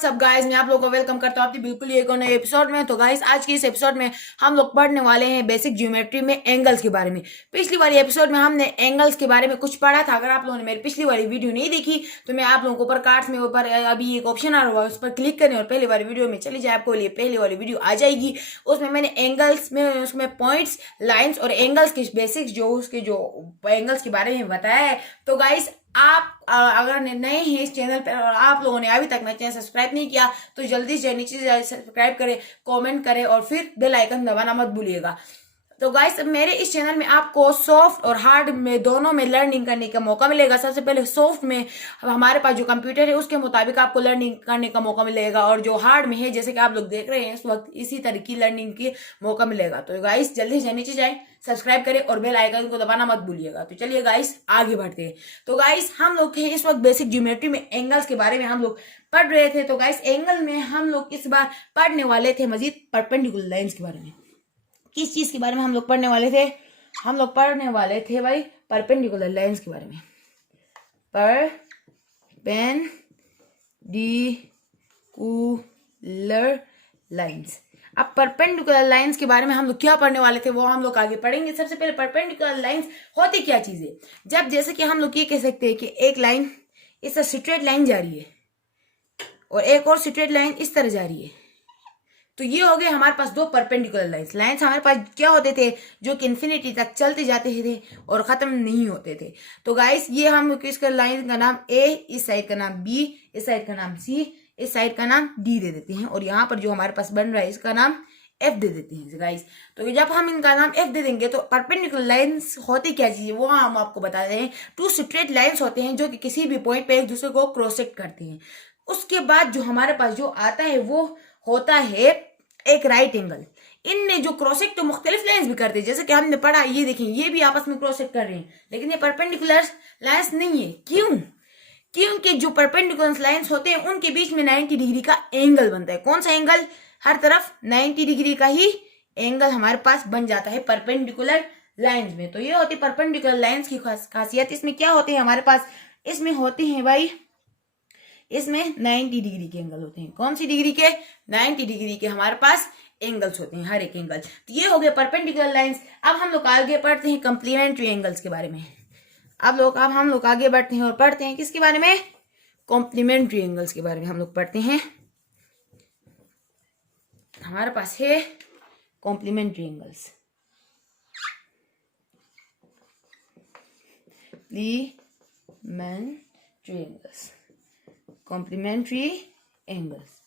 सब गाइस, मैं आप लोगों को वेलकम करता हूँ आपकी बिल्कुल एक और नए एपिसोड में। तो गाइस, आज के इस एपिसोड में हम लोग पढ़ने वाले हैं बेसिक ज्योमेट्री में एंगल्स के बारे में। पिछली वाली एपिसोड में हमने एंगल्स के बारे में कुछ पढ़ा था। अगर आप लोगों ने मेरी पिछली वाली वीडियो नहीं देखी तो मैं आप लोगों को ऊपर कार्ड्स में ऊपर अभी एक ऑप्शन आ रहा है, उस पर क्लिक करें और पहली वाली वीडियो में चली जाए, आपको लिए पहली वाली वीडियो आ जाएगी। उसमें मैंने एंगल्स में उसमें पॉइंट्स, लाइन्स और एंगल्स के बेसिक्स जो एंगल्स के बारे में बताया है। तो गाइस, आप अगर नए हैं इस चैनल पर और आप लोगों ने अभी तक मेरा चैनल सब्सक्राइब नहीं किया तो जल्दी से नीचे सब्सक्राइब करें, कमेंट करें और फिर बेल आइकन दबाना मत भूलिएगा। तो गाइस, मेरे इस चैनल में आपको सॉफ्ट और हार्ड में दोनों में लर्निंग करने का मौका मिलेगा। सबसे पहले सॉफ्ट में हमारे पास जो कंप्यूटर है उसके मुताबिक आपको लर्निंग करने का मौका मिलेगा, और जो हार्ड में है जैसे कि आप लोग देख रहे हैं इस वक्त इसी तरह की लर्निंग की मौका मिलेगा। तो गाइस, जल्दी से नीचे जाए, सब्सक्राइब करें और बेल आइकन को दबाना मत भूलिएगा। तो चलिए गाइस, आगे बढ़ते हैं। तो गाइस, हम लोग इस वक्त बेसिक ज्योमेट्री में एंगल्स के बारे में हम लोग पढ़ रहे थे। तो गाइस, एंगल में हम लोग इस बार पढ़ने वाले थे मजीद परपेंडिकुलर लाइंस के बारे में। किस चीज के बारे में हम लोग पढ़ने वाले थे? हम लोग पढ़ने वाले थे भाई परपेंडिकुलर लाइंस के बारे में। Perpendicular lines. अब परपेंडिकुलर लाइंस के बारे में हम लोग क्या पढ़ने वाले थे वो हम लोग आगे पढ़ेंगे। सबसे पहले परपेंडिकुलर लाइंस होती क्या चीज है? जब जैसे कि हम लोग ये कह सकते हैं कि एक लाइन इस तरह स्ट्रेट लाइन जा रही है और एक और स्ट्रेट लाइन इस तरह जा रही है, तो ये हो गए हमारे पास दो परपेंडिकुलर लाइंस। लाइंस हमारे पास क्या होते थे? जो कि इन्फिनिटी तक चलते जाते थे और खत्म नहीं होते थे। तो गाइस, ये हम इसका लाइन का नाम ए, इस साइड का नाम बी, इस साइड का नाम सी, इस साइड का नाम डी दे देते हैं, और यहाँ पर जो हमारे पास बन रहा है इसका नाम एफ दे देते हैं गाइस। तो जब हम इनका नाम एफ दे देंगे तो परपेंडिकुलर लाइंस होती क्या चीज है वो हम आपको बता रहे हैं। टू स्ट्रेट लाइंस होते हैं जो कि किसी भी पॉइंट पे एक दूसरे को क्रॉस सेक्ट करते हैं। उसके बाद जो हमारे पास जो आता है वो होता है एक राइट एंगल। इनमें जो क्रॉस सेक्ट तो मुख्तलिफ लाइंस भी करते हैं, जैसे कि हमने पढ़ा, ये देखें ये भी आपस में क्रॉस सेक्ट कर रहे हैं, लेकिन ये परपेंडिकुलर लाइंस नहीं है। क्यों? क्योंकि जो परपेंडिकुलर लाइंस होते हैं उनके बीच में 90 डिग्री का एंगल बनता है। कौन सा एंगल? हर तरफ 90 डिग्री का ही एंगल हमारे पास बन जाता है परपेंडिकुलर लाइंस में। तो ये होती है परपेंडिकुलर लाइंस की खासियत। इसमें क्या होते हैं हमारे पास? इसमें होते हैं भाई, इसमें 90 डिग्री के एंगल होते हैं। कौन सी डिग्री के? 90 डिग्री के हमारे पास एंगल्स होते हैं, हर एक एंगल। तो ये हो गए परपेंडिकुलर लाइंस। अब हम लोग आगे पढ़ते हैं कॉम्प्लीमेंट्री एंगल्स के बारे में। अब हम लोग आगे बढ़ते हैं और पढ़ते हैं किसके बारे में? कॉम्प्लीमेंट्री एंगल्स के बारे में हम लोग पढ़ते हैं। हमारे पास है कॉम्प्लीमेंट्री एंगल्स। कॉम्प्लीमेंट्री एंगल्स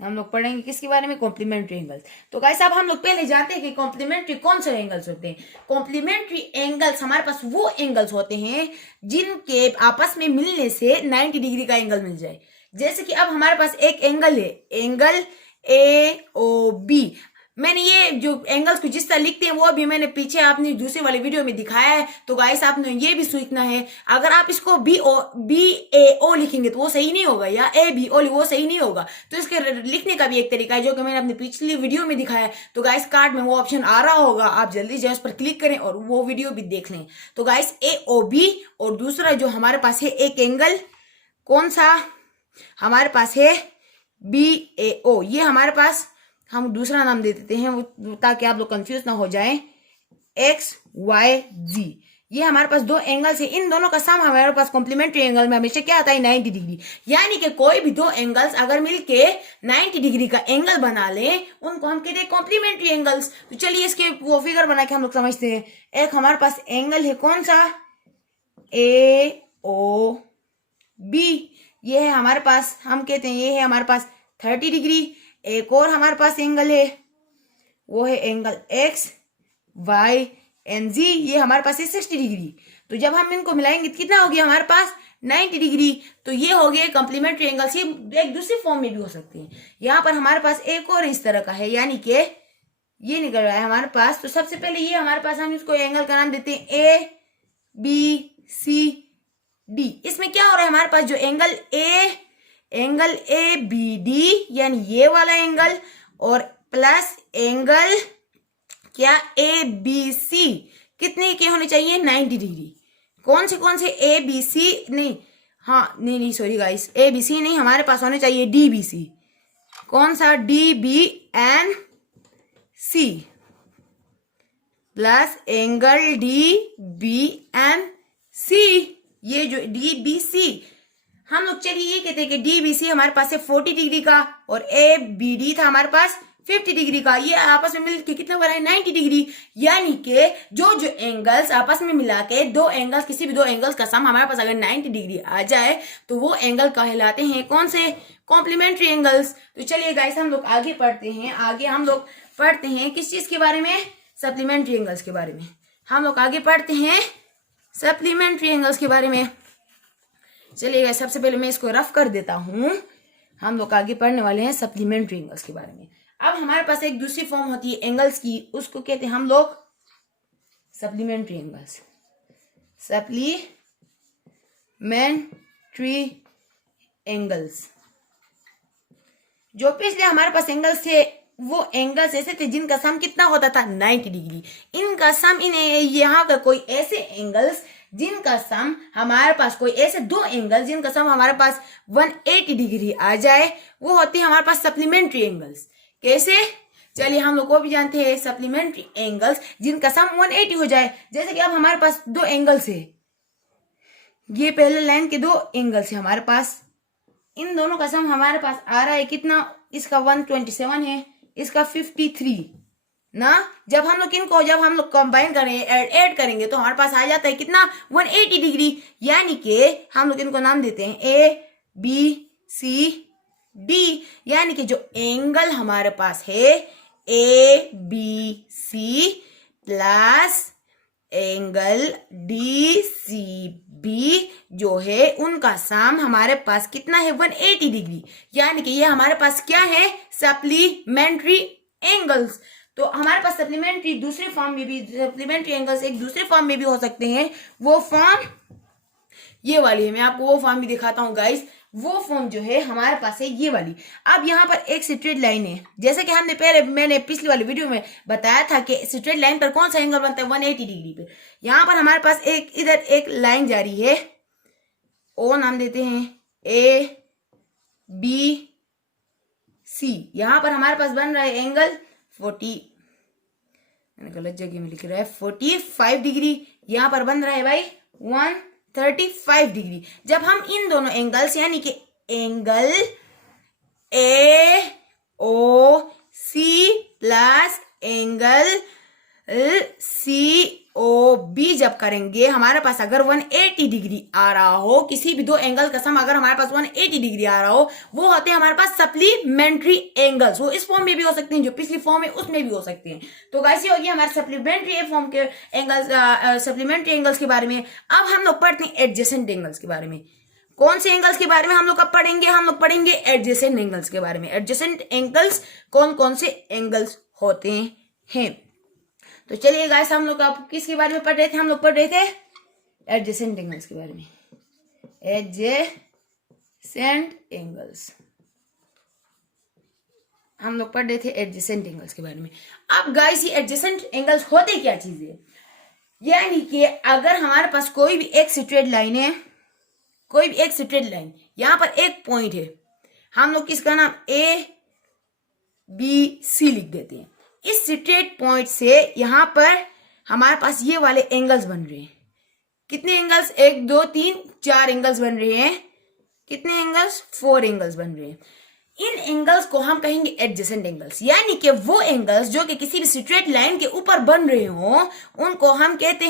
हम लोग पढ़ेंगे किसके बारे में? Complementary angles. तो गाइस, अब हम लोग पहले जानते हैं कि कॉम्प्लीमेंट्री कौन से एंगल्स होते हैं। कॉम्प्लीमेंट्री एंगल्स हमारे पास वो एंगल्स होते हैं जिनके आपस में मिलने से 90 डिग्री का एंगल मिल जाए। जैसे कि अब हमारे पास एक एंगल है, एंगल AOB। मैंने ये जो एंगल्स को जिस तरह लिखते हैं वो भी मैंने पीछे अपनी दूसरी वाली वीडियो में दिखाया है। तो गाइस, आपने ये भी सीखना है। अगर आप इसको BAO लिखेंगे तो वो सही नहीं होगा, या ABO वो सही नहीं होगा। तो इसके लिखने का भी एक तरीका है जो कि मैंने अपनी पिछली वीडियो में दिखाया है। तो गाइस, कार्ड में वो ऑप्शन आ रहा होगा, आप जल्दी से उस पर क्लिक करें और वो वीडियो भी देख लें। तो गाइस, AOB और दूसरा जो हमारे पास है एक एंगल, कौन सा? हमारे पास है BAO। ये हमारे पास हम दूसरा नाम दे देते हैं ताकि आप लोग कंफ्यूज ना हो जाएं। XYZ ये हमारे पास दो एंगल्स है। इन दोनों का सम हमारे पास कॉम्प्लीमेंट्री एंगल में हमेशा क्या आता है? 90 डिग्री। यानी कि कोई भी दो एंगल्स अगर मिलके 90 डिग्री का एंगल बना लें उनको हम कहते हैं कॉम्प्लीमेंट्री एंगल्स। तो चलिए इसके वो फिगर बना के हम लोग समझते हैं। एक हमारे पास एंगल है, कौन सा? AOB। ये है हमारे पास, हम कहते हैं ये है हमारे पास 30 डिग्री। एक और हमारे पास एंगल है, वो है एंगल XYZ। ये हमारे पास है 60 डिग्री। तो जब हम इनको मिलाएंगे तो कितना हो गया हमारे पास? 90 डिग्री। तो ये हो गए कॉम्प्लीमेंट्री एंगल्स। ये एक दूसरी फॉर्म में भी हो सकते हैं। यहाँ पर हमारे पास एक और इस तरह का है, यानी कि ये निकल रहा है हमारे पास। तो सबसे पहले ये हमारे पास, हम इसको एंगल का नाम देते हैं ABCD। इसमें क्या हो रहा है? हमारे पास जो एंगल ABD यानी ये वाला एंगल, और प्लस एंगल क्या? ABC कितने के होने चाहिए? 90 डिग्री। कौन से ABC नहीं, हाँ नहीं सॉरी गाइस, ABC नहीं, हमारे पास होने चाहिए DBC। कौन सा? DBNC प्लस एंगल DBNC, ये जो DBC हम लोग चलिए ये कहते हैं कि DBC हमारे पास है 40 डिग्री का और ABD था हमारे पास 50 डिग्री का। ये आपस में मिलके कितना बना है? 90 डिग्री। यानी कि जो एंगल्स आपस में मिला के दो एंगल्स, किसी भी दो एंगल्स का सम हमारे पास अगर 90 डिग्री आ जाए तो वो एंगल कहलाते हैं कौन से? Complementary angles. तो चलिए गाइस हम लोग आगे पढ़ते हैं। आगे हम लोग पढ़ते हैं किस चीज के बारे में? सप्लीमेंट्री एंगल्स के बारे में। हम लोग आगे पढ़ते हैं सप्लीमेंट्री एंगल्स के बारे में। चलिए सबसे पहले मैं इसको रफ कर देता हूं। हम लोग आगे पढ़ने वाले हैं सप्लीमेंट्री एंगल्स के बारे में। अब हमारे पास एक दूसरी फॉर्म होती है एंगल्स की, उसको कहते हैं हम लोग सप्लीमेंट्री एंगल्स। Supplementary angles. जो पिछले हमारे पास एंगल्स थे वो एंगल्स ऐसे थे जिनका सम कितना होता था? 90 डिग्री। इनका सम यहाँ का कोई ऐसे एंगल्स जिनका सम हमारे पास, कोई ऐसे दो एंगल जिनका सम हमारे पास 180 डिग्री आ जाए, वो होती है हमारे पास सप्लीमेंट्री एंगल्स। कैसे? चलिए हम लोग को भी जानते हैं सप्लीमेंट्री एंगल्स जिनका सम 180 हो जाए। जैसे कि अब हमारे पास दो एंगल्स है, ये पहले लाइन के दो एंगल्स है हमारे पास, इन दोनों का सम हमारे पास आ रहा है कितना? इसका 127 है, इसका 53 ना। जब हम लोग कंबाइन करेंगे, ऐड करेंगे तो हमारे पास आ जाता है कितना? 180 डिग्री। यानी कि हम लोग इनको नाम देते हैं ABCD। यानी कि जो एंगल हमारे पास है ABC प्लस एंगल DCB जो है उनका सम हमारे पास कितना है? 180 डिग्री। यानी कि ये हमारे पास क्या है? Supplementary angles. तो हमारे पास सप्लीमेंट्री दूसरे फॉर्म में भी, सप्लीमेंट्री एंगल्स एक दूसरे फॉर्म में भी हो सकते हैं। वो फॉर्म ये वाली है, मैं आपको वो फॉर्म भी दिखाता हूँ गाइस। वो फॉर्म जो है हमारे पास है ये वाली। अब यहाँ पर एक स्ट्रेट लाइन है, जैसे कि मैंने पिछली वाली वीडियो में बताया था कि स्ट्रेट लाइन पर कौन सा एंगल बनता है? 180 डिग्री पे। यहाँ पर हमारे पास इधर एक लाइन जा रही है, ओ नाम देते हैं ABC। यहाँ पर हमारे पास बन रहा है एंगल 40, मैंने गलत जगह में लिख रहा है 45 डिग्री। यहाँ पर बन रहा है भाई 135 डिग्री। जब हम इन दोनों एंगल्स यानी कि angle AOC plus angle COB जब करेंगे, हमारे पास अगर 180 डिग्री आ रहा हो, किसी भी दो एंगल का सम अगर हमारे पास 180 डिग्री आ रहा हो, वो होते हैं हमारे पास सप्लीमेंट्री एंगल्स। वो इस फॉर्म में भी हो सकते हैं, जो पिछली फॉर्म है उसमें भी हो सकते हैं। तो कैसे होगी हमारे सप्लीमेंट्री फॉर्म के एंगल्स, सप्लीमेंट्री एंगल्स के बारे में। अब हम लोग पढ़ते हैं एडजेसेंट एंगल्स के बारे में। कौन से एंगल्स के बारे में हम लोग अब पढ़ेंगे? हम लोग पढ़ेंगे एडजेसेंट एंगल्स के बारे में। एडजेसेंट एंगल्स कौन कौन से एंगल्स होते हैं? तो चलिए गाइस हम लोग अब किसके बारे में पढ़ रहे थे? हम लोग पढ़ रहे थे एडजेसेंट एंगल्स के बारे में। एडजेसेंट एंगल्स हम लोग पढ़ रहे थे एडजेसेंट एंगल्स के बारे में। अब गाइस ये एडजेसेंट एंगल्स होते क्या चीज है? यानी कि अगर हमारे पास कोई भी एक स्ट्रेट लाइन है, कोई भी एक स्ट्रेट लाइन, यहां पर एक पॉइंट है, हम लोग किसका नाम ABC लिख देते हैं। इस स्ट्रेट पॉइंट से यहां पर हमारे पास ये वाले एंगल्स बन रहे हैं। कितने एंगल्स? 1 2 3 4 एंगल्स बन रहे हैं। कितने एंगल्स? 4 एंगल्स बन रहे हैं। इन एंगल्स को हम कहेंगे एडजेसेंट एंगल्स। यानी कि वो एंगल्स जो कि किसी भी स्ट्रेट लाइन के ऊपर बन रहे हो, उनको हम कहते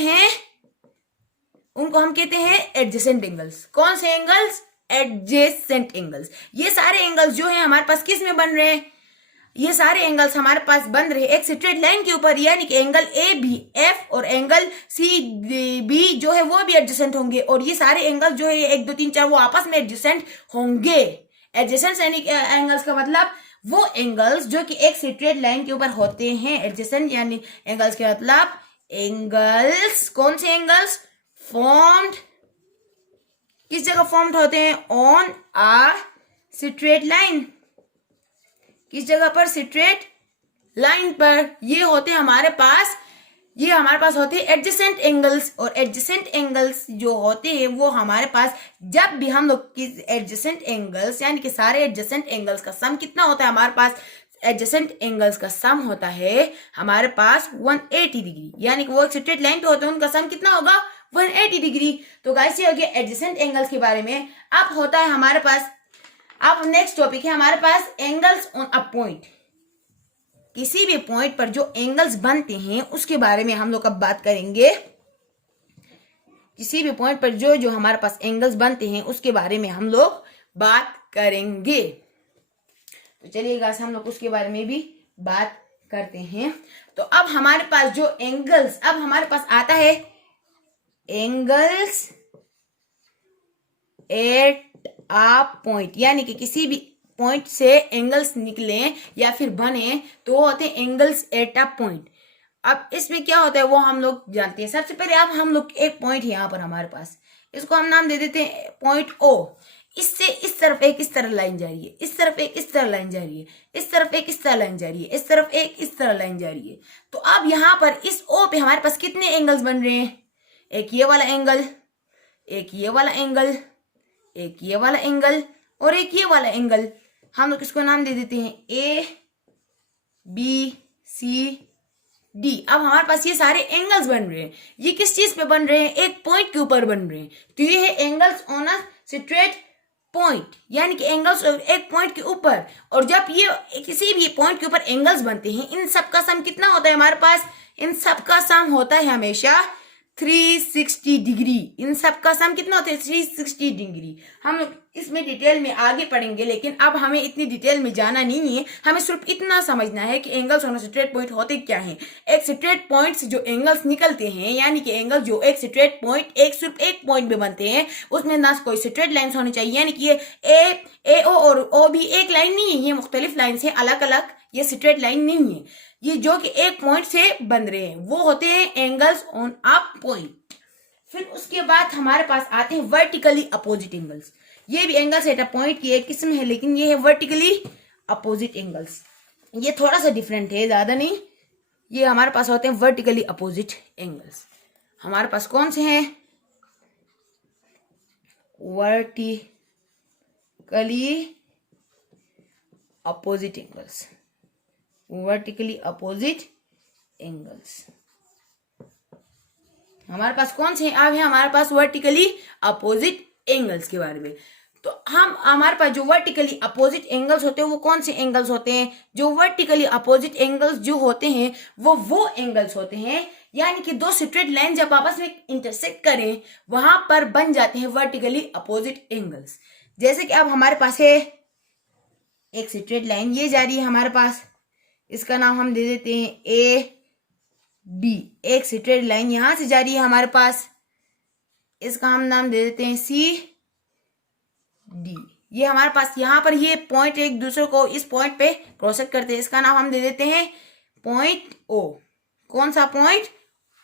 हैं एडजेसेंट एंगल्स। कौन से एंगल्स? Adjacent angles. ये सारे एंगल्स जो है हमारे पास किस में बन रहे हैं? ये सारे एंगल्स हमारे पास बन रहे हैं एक स्ट्रेट लाइन के ऊपर। यानी कि एंगल ABF और एंगल CB जो है वो भी एडजेसेंट होंगे। और ये सारे एंगल जो है 1 2 3 4 वो आपस में एडजेसेंट होंगे। एडजेसेंट एंगल्स का मतलब वो एंगल्स जो कि एक स्ट्रेट लाइन के ऊपर होते हैं। एडजेसेंट यानी एंगल्स का मतलब एंगल्स, कौन से एंगल्स? फॉर्म्ड, किस जगह फॉर्म्ड होते हैं? On uh straight line. किस जगह पर? स्ट्रेट लाइन पर। ये होते हैं हमारे पास ये हमारे पास होते हैं एडजेसेंट एंगल्स, और एडजेसेंट एंगल्स जो होते हैं वो हमारे पास, जब भी हम लोग की एडजेसेंट एंगल्स यानी कि सारे एडजेसेंट एंगल्स का सम कितना होता है हमारे पास, एडजेसेंट एंगल्स का सम होता है हमारे पास 180 डिग्री, यानी कि वो एक स्ट्रेट लाइन पे होते हैं, उनका सम कितना होगा 180 डिग्री। तो गाइस ये हो गया एडजेसेंट एंगल्स के बारे में। अब होता है हमारे पास, अब नेक्स्ट टॉपिक है हमारे पास एंगल्स ऑन अ पॉइंट। किसी भी पॉइंट पर जो एंगल्स बनते हैं उसके बारे में हम लोग अब बात करेंगे। किसी भी पॉइंट पर जो जो हमारे पास एंगल्स बनते हैं उसके बारे में हम लोग बात करेंगे। तो चलिए गाइस हम लोग उसके बारे में भी बात करते हैं। तो अब हमारे पास जो एंगल्स, अब हमारे पास आता है एंगल्स एट अ पॉइंट, यानी कि किसी भी पॉइंट से एंगल्स निकले या फिर बने तो वो होते हैं एंगल्स एट अ पॉइंट। अब इसमें क्या होता है वो हम लोग जानते हैं। सबसे पहले अब हम लोग एक पॉइंट है यहाँ पर हमारे पास, इसको हम नाम दे देते हैं पॉइंट ओ। इससे इस तरफ एक इस तरह लाइन जा रही है, इस तरफ एक इस तरह लाइन जा रही है, इस तरफ एक इस तरह लाइन जा रही है, इस तरफ एक इस तरह लाइन जा रही है। तो अब यहाँ पर इस ओ पे हमारे पास कितने एंगल्स बन रहे हैं, एक ये वाला एंगल, एक ये वाला एंगल, एक ये वाला एंगल और एक ये वाला एंगल। हम लोग इसको नाम दे देते हैं ए बी सी डी। अब हमारे पास ये सारे एंगल्स बन रहे हैं, ये किस चीज पे बन रहे हैं, एक पॉइंट के ऊपर बन रहे हैं। तो ये है angles on a straight point, यानी कि एंगल्स एक पॉइंट के ऊपर। और जब ये किसी भी पॉइंट के ऊपर एंगल्स बनते हैं, इन सब का सम कितना होता है हमारे पास, इन सब का सम होता है हमेशा 360 डिग्री। इन सब का सम कितना होता है 360 डिग्री। हम लोग इसमें डिटेल में आगे पढ़ेंगे, लेकिन अब हमें इतनी डिटेल में जाना नहीं है, हमें सिर्फ इतना समझना है कि एंगल्स ऑन स्ट्रेट पॉइंट होते क्या हैं। एक स्ट्रेट पॉइंट से जो एंगल्स निकलते हैं, यानी कि एंगल जो एक स्ट्रेट पॉइंट सिर्फ एक पॉइंट में बनते हैं, उसमें ना कोई स्ट्रेट लाइन्स होनी चाहिए, यानी कि ये ए ओ और ओ भी एक लाइन नहीं है, ये मुख्तलिफ लाइन है, अलग अलग, ये स्ट्रेट लाइन नहीं है। ये जो कि एक पॉइंट से बन रहे हैं वो होते हैं एंगल्स ऑन अ पॉइंट। फिर उसके बाद हमारे पास आते हैं वर्टिकली अपोजिट एंगल्स। ये भी एंगल्स एट अ पॉइंट की एक किस्म है, लेकिन ये है वर्टिकली अपोजिट एंगल्स। ये थोड़ा सा डिफरेंट है, ज्यादा नहीं। ये हमारे पास होते हैं वर्टिकली अपोजिट एंगल्स। हमारे पास कौन से हैं, vertically opposite angles, vertically opposite angles हमारे पास कौन से हैं। अब है हमारे पास वर्टिकली अपोजिट एंगल्स के बारे में। तो हम हमारे पास जो वर्टिकली अपोजिट एंगल्स होते हैं वो कौन से एंगल्स होते हैं, जो वर्टिकली अपोजिट एंगल्स जो होते हैं वो एंगल्स होते हैं, यानी कि दो स्ट्रेट लाइन जब आपस में इंटरसेक्ट करें वहां पर बन जाते हैं वर्टिकली अपोजिट एंगल्स। जैसे कि अब हमारे पास है एक स्ट्रेट लाइन, ये जा रही है हमारे पास, इसका नाम हम दे देते हैं ए बी। एक स्ट्रेट लाइन यहां से जा रही है हमारे पास, इसका हम नाम दे देते हैं सी डी। ये हमारे पास यहाँ पर ये पॉइंट एक दूसरे को इस पॉइंट पे क्रॉस करते हैं, इसका नाम हम दे देते हैं पॉइंट ओ। कौन सा पॉइंट,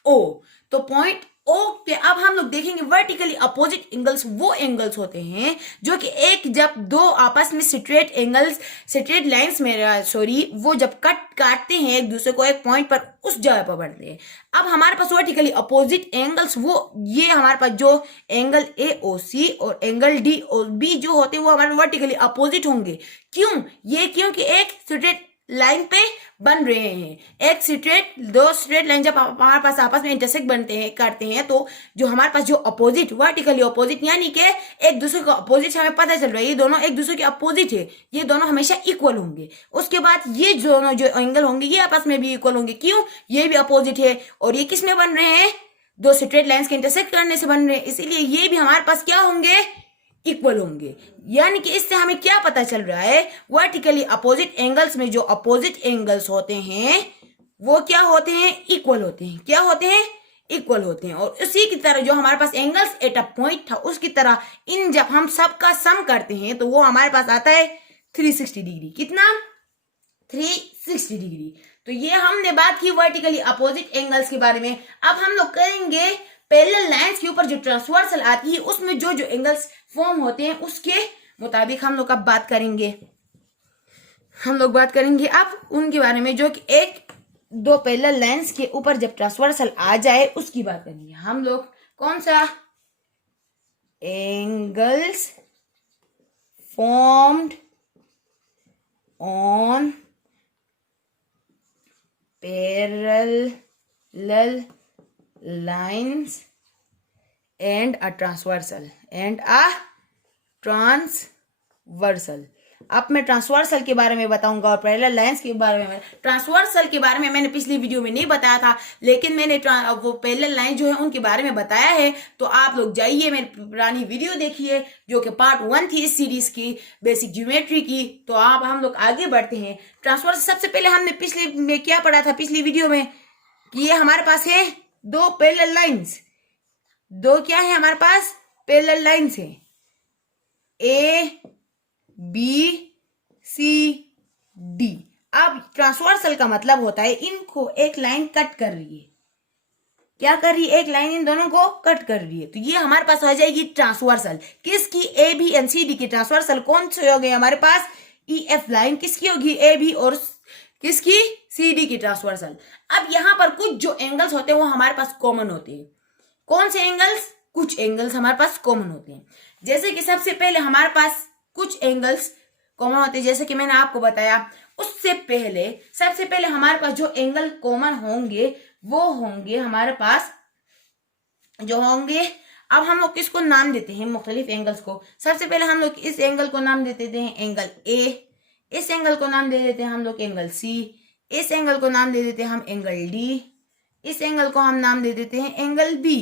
ओ। तो पॉइंट ओ पे अब हम लोग देखेंगे वर्टिकली अपोजिट एंगल्स वो एंगल्स होते हैं जो कि एक जब दो आपस में स्ट्रेट लाइंस में वो जब काटते हैं एक दूसरे को एक पॉइंट पर, उस जगह पर बनते हैं। अब हमारे पास वर्टिकली अपोजिट एंगल्स वो ये हमारे पास जो एंगल ए ओ सी और एंगल डी ओ बी जो होते हैं वो हमारे वर्टिकली अपोजिट होंगे। क्यों, ये क्योंकि एक स्ट्रेट लाइन पे बन रहे हैं। एक स्ट्रेट दो स्ट्रेट लाइन जब हमारे पास आपस में इंटरसेक्ट करते हैं तो जो हमारे पास जो अपोजिट वर्टिकली अपोजिट यानी कि एक दूसरे को अपोजिट हमें पता चल रहा है, ये दोनों एक दूसरे के अपोजिट है, ये दोनों हमेशा इक्वल होंगे। उसके बाद ये दोनों जो एंगल होंगे ये आपस में भी इक्वल होंगे। क्यों, ये भी अपोजिट है और ये किस में बन रहे हैं, दो स्ट्रेट लाइन्स के इंटरसेक्ट करने से बन रहे हैं, इसीलिए ये भी हमारे पास क्या होंगे, इक्वल होंगे। यानी कि इससे हमें क्या पता चल रहा है, वर्टिकली अपोजिट एंगल्स में जो अपोजिट एंगल्स होते हैं वो क्या होते हैं, इक्वल होते हैं। क्या होते हैं, इक्वल होते हैं। और उसी की तरह जो हमारे पास एंगल्स एट अ पॉइंट था उसकी तरह इन जब हम सबका सम करते हैं तो वो हमारे पास आता है 360 डिग्री। कितना, 360 डिग्री। तो ये हमने बात की वर्टिकली अपोजिट एंगल्स के बारे में। अब हम लोग करेंगे पैरेलल लाइंस के ऊपर जो ट्रांसवर्सल आती है उसमें जो जो एंगल्स फॉर्म होते हैं उसके मुताबिक हम लोग अब बात करेंगे। हम लोग बात करेंगे अब उनके बारे में जो कि एक दो पैरेलल लाइंस के ऊपर जब ट्रांसवर्सल आ जाए उसकी बात करेंगे हम लोग। कौन सा? Angles formed on parallel lines and a transversal अब मैं ट्रांसवर्सल के बारे में बताऊंगा और पैरेलल लाइंस के बारे में। ट्रांसवर्सल के बारे में मैंने पिछली वीडियो में नहीं बताया था, लेकिन मैंने वो पैरेलल लाइन जो है उनके बारे में बताया है। तो आप लोग जाइए मेरी पुरानी वीडियो देखिए जो कि पार्ट 1 थी इस सीरीज की, बेसिक ज्योमेट्री की। तो आप हम लोग आगे बढ़ते हैं। ट्रांसवर्सल सबसे पहले हमने पिछले में क्या पढ़ा था पिछली वीडियो में कि ये हमारे पास है दो पैरेलल लाइंस। दो क्या है हमारे पास? पैरेलल लाइंस है, ए बी सी डी। अब ट्रांसवर्सल का मतलब होता है इनको एक लाइन कट कर रही है। क्या कर रही है? एक लाइन इन दोनों को कट कर रही है। तो ये हमारे पास हो जाएगी ट्रांसवर्सल। किसकी? A B and C D की ट्रांसवर्सल कौन से हो गए हमारे पास? ई एफ लाइन किसकी होगी? ए बी और किसकी? सी डी की ट्रांसवर्सल। अब यहां पर कुछ जो एंगल्स होते हैं वो हमारे पास कॉमन होते हैं। कौन से एंगल्स? कुछ एंगल्स हमारे पास कॉमन होते हैं। जैसे कि सबसे पहले हमारे पास कुछ एंगल्स कॉमन होते हैं, जैसे कि मैंने आपको बताया। उससे पहले सबसे पहले हमारे पास जो एंगल कॉमन होंगे वो होंगे हमारे पास जो होंगे, अब हम लोग किसको नाम देते हैं मुख्तलिफ एंगल्स को। सबसे पहले हम लोग इस एंगल को नाम दे देते हैं एंगल ए, इस एंगल को नाम दे देते हैं हम लोग एंगल सी, इस एंगल को नाम दे देते हैं हम एंगल डी, इस एंगल को हम नाम दे देते हैं एंगल बी।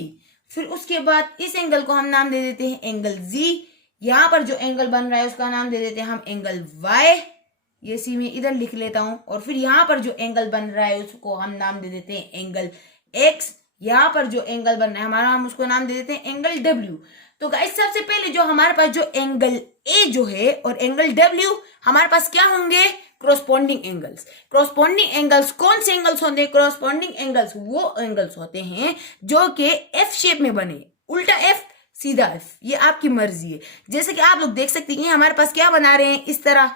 फिर उसके बाद इस एंगल को हम नाम दे देते हैं एंगल जी। यहां पर जो एंगल बन रहा है उसका नाम दे देते हैं हम एंगल वाई, ये सी में इधर लिख लेता हूं। और फिर यहां पर जो एंगल बन रहा है उसको हम नाम दे देते हैं एंगल एक्स। यहां पर जो एंगल बन रहा है हमारा हम उसको नाम दे देते हैं एंगल डब्ल्यू। तो गाइस सबसे पहले जो हमारे पास जो एंगल ए जो है और एंगल डब्ल्यू हमारे पास क्या होंगे? Corresponding angles. क्रोस्पॉन्डिंग एंगल्स कौन से एंगल्स होते हैं? क्रोस्पॉन्डिंग एंगल्स वो एंगल्स होते हैं जो कि एफ शेप में बने, उल्टा एफ सीधा एफ, ये आपकी मर्जी है। जैसे कि आप लोग देख सकते हैं हमारे पास क्या बना रहे हैं इस तरह,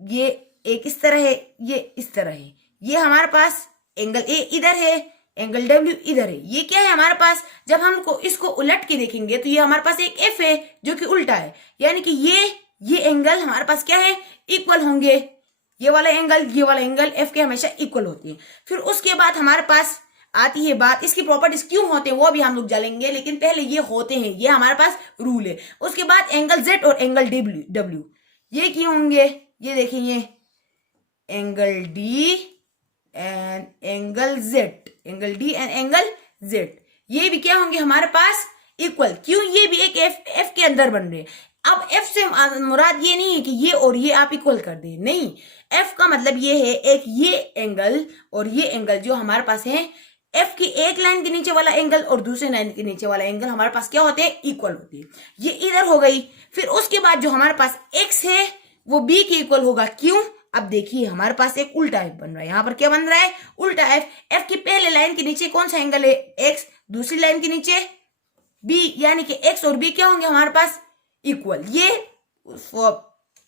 ये एक इस तरह है, ये इस तरह है। ये हमारे पास एंगल ए इधर है, एंगल डब्ल्यू इधर है। ये क्या है हमारे पास? जब हम इसको उलट के देखेंगे तो ये हमारे पास एक एफ है जो कि उल्टा है, यानी कि ये एंगल हमारे पास क्या है? इक्वल होंगे। ये वाला एंगल एफ के हमेशा इक्वल होते हैं। फिर उसके बाद हमारे पास आती है बात इसकी प्रॉपर्टीज क्यों होते हैं वो भी हम लोग जानेंगे, लेकिन पहले ये होते हैं, ये हमारे पास रूल है। उसके बाद एंगल जेड और एंगल डब्ल्यू ये क्यों होंगे? ये देखिए, ये angle D and angle Z, angle D and angle Z, ये भी क्या होंगे हमारे पास? इक्वल। क्यों? ये भी एक एफ के अंदर बन रहे हैं। अब एफ से मुराद ये नहीं है कि ये और ये आप इक्वल कर दे, नहीं। एफ का मतलब ये है एक ये एंगल और ये एंगल जो हमारे पास है, एफ की एक लाइन के नीचे वाला एंगल और दूसरे लाइन के नीचे वाला एंगल हमारे पास क्या होते हैं? इक्वल होते हैं। ये इधर हो गई। फिर उसके बाद जो हमारे पास एक्स है वो बी के इक्वल होगा। क्यों? अब देखिए हमारे पास एक उल्टा एफ बन रहा है। यहां पर क्या बन रहा है? उल्टा एफ। एफ की पहले लाइन के नीचे कौन सा एंगल है? एक्स। दूसरी लाइन के नीचे बी, यानी कि एक्स और बी क्या होंगे हमारे पास? इक्वल। ये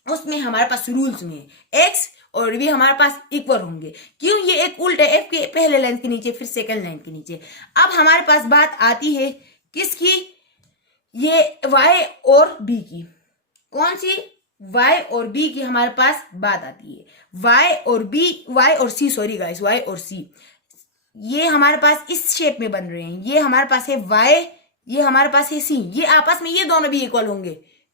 उसमें हमारे पास रूल्स में एक्स और भी हमारे पास इक्वल होंगे। क्यों? ये एक उल्टा एफ के पहले लाइन के नीचे फिर सेकंड लाइन के नीचे। अब हमारे पास बात आती है किसकी? ये वाई और बी की। कौन सी? वाई और बी की हमारे पास बात आती है। वाई और सी, सॉरी गाइस, वाई और सी ये हमारे पास इस शेप में बन रहे हैं। ये हमारे पास है वाई, ये हमारे पास है सी। ये आपस में ये दोनों भी इक्वल होंगे।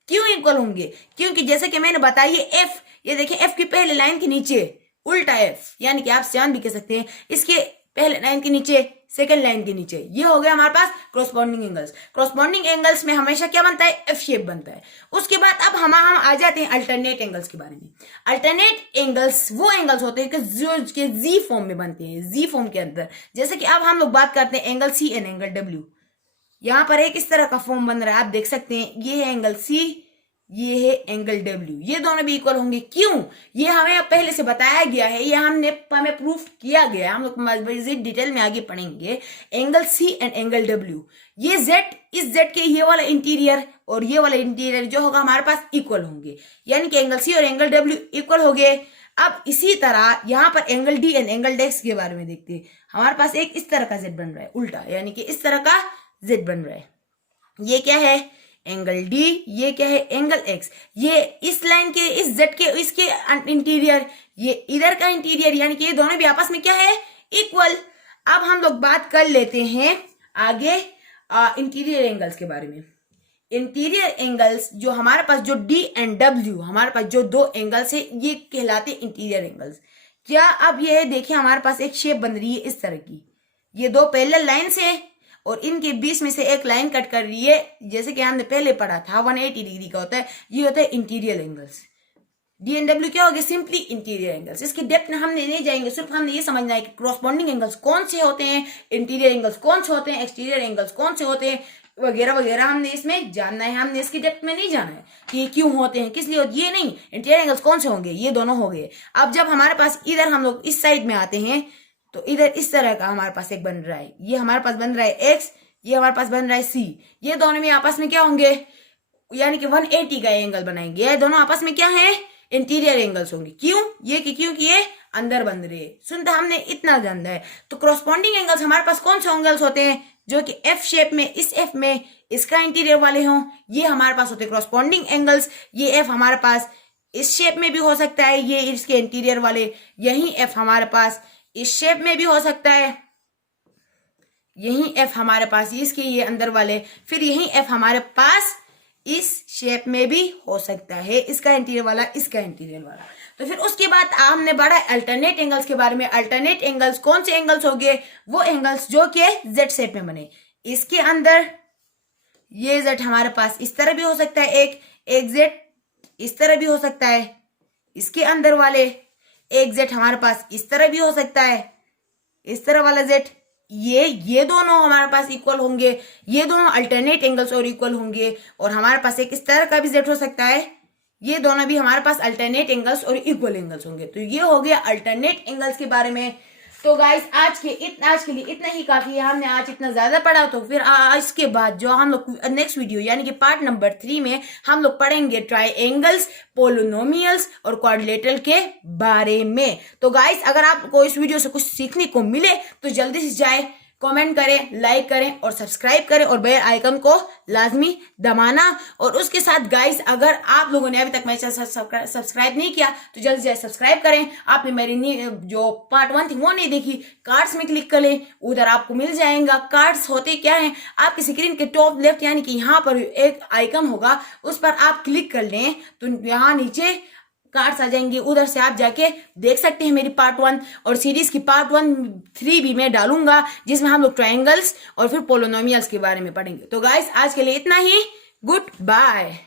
क्यों इक्वल होंगे? क्योंकि जैसे कि मैंने बताया ये एफ, ये देखिए एफ की पहले लाइन के नीचे उल्टा एफ, यानी कि आप सियान भी कह सकते हैं, इसके पहले लाइन के नीचे सेकंड लाइन के नीचे, ये हो गया हमारे पास क्रॉसपॉन्डिंग एंगल्स। क्रॉसपॉन्डिंग एंगल्स में हमेशा क्या बनता है? एफ शेप बनता है। उसके बाद अब हम आ जाते हैं अल्टरनेट एंगल्स के बारे में। अल्टरनेट एंगल्स वो एंगल्स होते हैं जो के जी फॉर्म में बनते हैं, जी फॉर्म के अंदर। जैसे कि अब हम लोग बात करते हैं angle C and angle W. यहां पर एक इस तरह का फॉर्म बन रहा है, आप देख सकते हैं। ये है एंगल सी, ये है एंगल डब्ल्यू, ये दोनों भी इक्वल होंगे। क्यों? ये हमें पहले से बताया गया है, ये हमें प्रूफ किया गया है। हम लोग मजीद डिटेल में आगे पढ़ेंगे। Angle C and angle W, ये जेड, इस जेड के ये वाला इंटीरियर और ये वाला इंटीरियर जो होगा हमारे पास इक्वल होंगे, यानी कि एंगल सी और एंगल डब्ल्यू इक्वल हो गए। अब इसी तरह यहाँ पर एंगल डी एंड एंगल डेक्स के बारे में देखते हैं। हमारे पास एक इस तरह का जेड बन रहा है उल्टा, यानी कि इस तरह का जेड बन रहा है। ये क्या है? Angle D. ये क्या है? Angle x. ये इस लाइन के, इस जेड के, इसके इंटीरियर, ये इधर का इंटीरियर, यानी कि ये दोनों भी आपस में क्या है? इक्वल। अब हम लोग बात कर लेते हैं आगे इंटीरियर एंगल्स के बारे में। इंटीरियर एंगल्स जो हमारे पास, जो डी एंड डब्ल्यू, हमारे पास जो दो एंगल्स है, ये कहलाते हैं इंटीरियर एंगल्स। क्या? अब ये देखिए हमारे पास एक शेप बन रही है इस तरह की, ये दो पैरेलल लाइंस है और इनके बीच में से एक लाइन कट कर रही है, जैसे कि हमने पहले पढ़ा था 180 डिग्री का होता है, ये होता है interior angles. D and W क्या हो गया? Simply interior angles. इसकी डेप्थ में हमने नहीं जाएंगे, सिर्फ हमने ये समझना है कि क्रॉसपॉन्डिंग एंगल्स कौन से होते हैं, इंटीरियर एंगल्स कौन से होते हैं, एक्सटीरियर एंगल्स कौन से होते हैं, वगैरह वगैरह हमने इसमें जानना है। हमने इसकी डेप्थ में नहीं जाना है कि ये क्यों होते हैं, किस लिए होते, ये नहीं। इंटीरियर एंगल्स कौन से होंगे? ये दोनों हो गए। अब जब हमारे पास इधर हम लोग इस साइड में आते हैं तो इधर इस तरह का हमारे पास एक बन रहा है, ये हमारे पास बन रहा है एक्स, ये हमारे पास बन रहा है सी। ये दोनों में आपस में क्या होंगे? यानी कि 180 का एंगल बनाएंगे। ये दोनों आपस में क्या है? इंटीरियर एंगल्स होंगे। क्यों? ये कि क्योंकि ये अंदर बन रहे हैं। सुनता हमने इतना जानना है। तो क्रॉसपॉन्डिंग एंगल्स हमारे पास कौन से एंगल्स होते हैं? जो कि एफ शेप में, इस एफ में इसका इंटीरियर वाले हों, ये हमारे पास होते हैं क्रॉसपॉन्डिंग एंगल्स। ये एफ हमारे पास इस शेप में भी हो सकता है, ये इसके इंटीरियर वाले। यही एफ हमारे पास इस शेप में भी हो सकता है, यही एफ हमारे पास इसके ये अंदर वाले। फिर यही एफ हमारे पास इस शेप में भी हो सकता है, इसका इंटीरियर वाला, इसका इंटीरियर वाला। तो फिर उसके बाद हमने पढ़ा अल्टरनेट एंगल्स के बारे में। अल्टरनेट एंगल्स कौन से एंगल्स हो गए? वो एंगल्स जो कि जेड शेप में बने। इसके अंदर ये जेड हमारे पास इस तरह भी हो सकता है, एक जेड इस तरह भी हो सकता है। इसके अंदर वाले एक जेड हमारे पास इस तरह भी हो सकता है, इस तरह वाला जेड। ये दोनों हमारे पास इक्वल होंगे, ये दोनों अल्टरनेट एंगल्स और इक्वल होंगे। और हमारे पास एक इस तरह का भी जेड हो सकता है, ये दोनों भी हमारे पास अल्टरनेट एंगल्स और इक्वल एंगल्स होंगे। तो ये हो गया अल्टरनेट एंगल्स के बारे में। तो गाइस आज के लिए इतना ही काफी है। हमने आज इतना ज्यादा पढ़ा, तो फिर इसके बाद जो हम लोग नेक्स्ट वीडियो यानी कि पार्ट नंबर 3 में हम लोग पढ़ेंगे ट्राइएंगल्स, पोलिनोमियल्स और क्वाड्रिलेटरल के बारे में। तो गाइस अगर आपको इस वीडियो से कुछ सीखने को मिले तो जल्दी से जाए, कमेंट करें, लाइक करें और सब्सक्राइब करें और बेल आइकन को लाजमी दबाना। और उसके साथ गाइस अगर आप लोगों ने अभी तक मेरे चैनल सब्सक्राइब नहीं किया तो जल्दी से सब्सक्राइब करें। आपने मेरी जो पार्ट 1 थी वो नहीं देखी, कार्ड्स में क्लिक कर लें, उधर आपको मिल जाएगा। कार्ड्स होते क्या हैं? आपकी स्क्रीन के टॉप लेफ्ट यानी कि यहाँ पर एक आइकन होगा, उस पर आप क्लिक कर लें तो यहाँ नीचे कार्ड्स आ जाएंगे। उधर से आप जाके देख सकते हैं मेरी पार्ट 1 और सीरीज की पार्ट 1, 3 भी मैं डालूंगा, जिसमें हम लोग ट्रायंगल्स और फिर पोलिनोमियल्स के बारे में पढ़ेंगे। तो गाइस आज के लिए इतना ही। Good bye.